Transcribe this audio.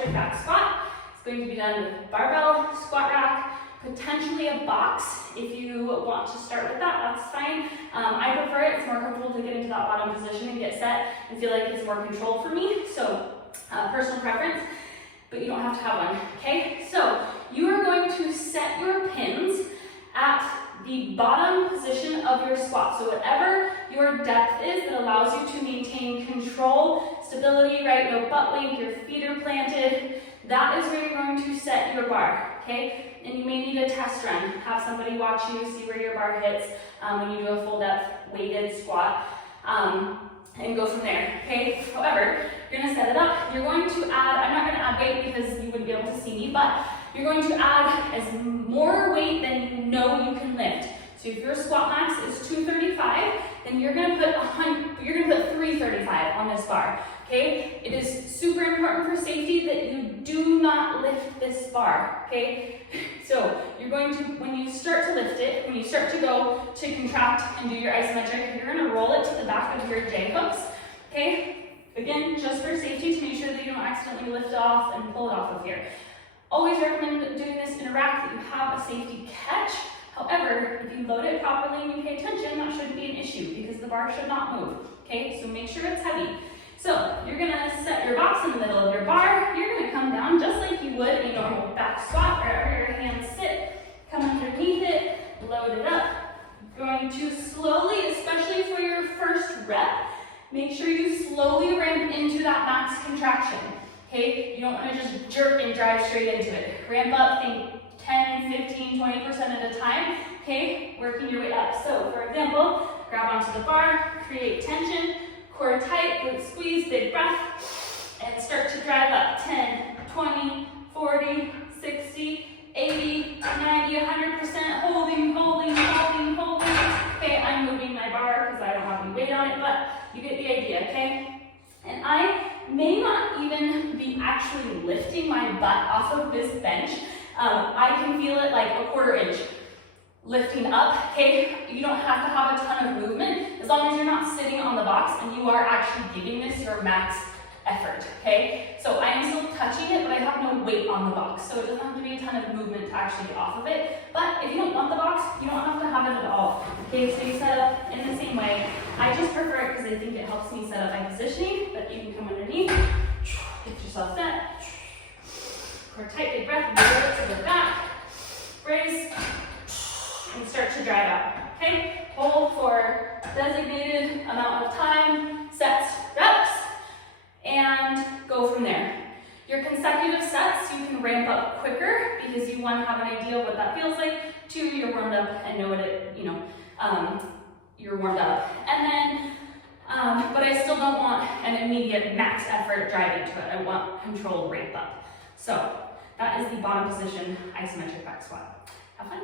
isometric back squat. It's going to be done with barbell, squat rack, potentially a box. If you want to start with that, that's fine. I prefer it. It's more comfortable to get into that bottom position and get set and feel like it's more controlled for me. So personal preference, but you don't have to have one, okay? So you are going to set your pins at the bottom position of your squat. So whatever your depth is that allows you to maintain control, stability, right? No butt wink, your feet are planted. That is where you're going to set your bar, okay? And you may need a test run. Have somebody watch you, see where your bar hits when you do a full depth weighted squat, and go from there, okay? However, you're gonna set it up. You're going to add, I'm not gonna add weight because you wouldn't be able to see me, but you're going to add as more weight than you know you can lift. So if your squat max is 235, then you're gonna put 335 on this bar, okay? It is super important for safety that you do not lift this bar, okay? So you're going to, when you start to lift it, when you start to go to contract and do your isometric, you're gonna roll it to the back of your J hooks, okay? Again, just for safety, to make sure that you don't accidentally lift it off and pull it off of here. Always recommend doing this in a rack that you have a safety catch. However, if you load it properly and you pay attention, that shouldn't be an issue because the bar should not move, okay? So make sure it's heavy. So you're gonna set your box in the middle of your bar. You're gonna come down just like you would in a normal back squat, wherever your hands sit. Come underneath it, load it up. You're going to slowly, especially for your first rep, make sure you slowly ramp into that max contraction, okay? You don't wanna just jerk and drive straight into it. Ramp up, think 10, 15, 20% at a time, okay? Working your way up. So for example, grab onto the bar, create tension, core tight, glute squeeze, big breath, and start to drive up. 10, 20, 40, 60, 80, 90, 100%, holding. Okay, I'm moving my bar because I don't have any weight on it, but you get the idea, okay? And I may not even be actually lifting my butt off of this bench. I can feel it like a quarter inch lifting up, okay? You don't have to have a ton of movement as long as you're not sitting on the box and you are actually giving this your max effort, okay? So I am still touching it, but I have no weight on the box, so it doesn't have to be a ton of movement to actually get off of it. But if you don't want the box, you don't have to have it at all, okay? So you set up in the same way. I just prefer it because I think it helps me set up my positioning, but you can come underneath, get yourself set, core tight, big breath, roll it to the back, brace, and start to drive out, okay? Hold for designated amount of time, sets, reps, and go from there. Your consecutive sets, you can ramp up quicker because you want to have an idea of what that feels like. 2, you're warmed up and know what it, you're warmed up. And then, but I still don't want an immediate max effort driving to it. I want controlled ramp up. So that is the bottom position isometric back squat. Have fun.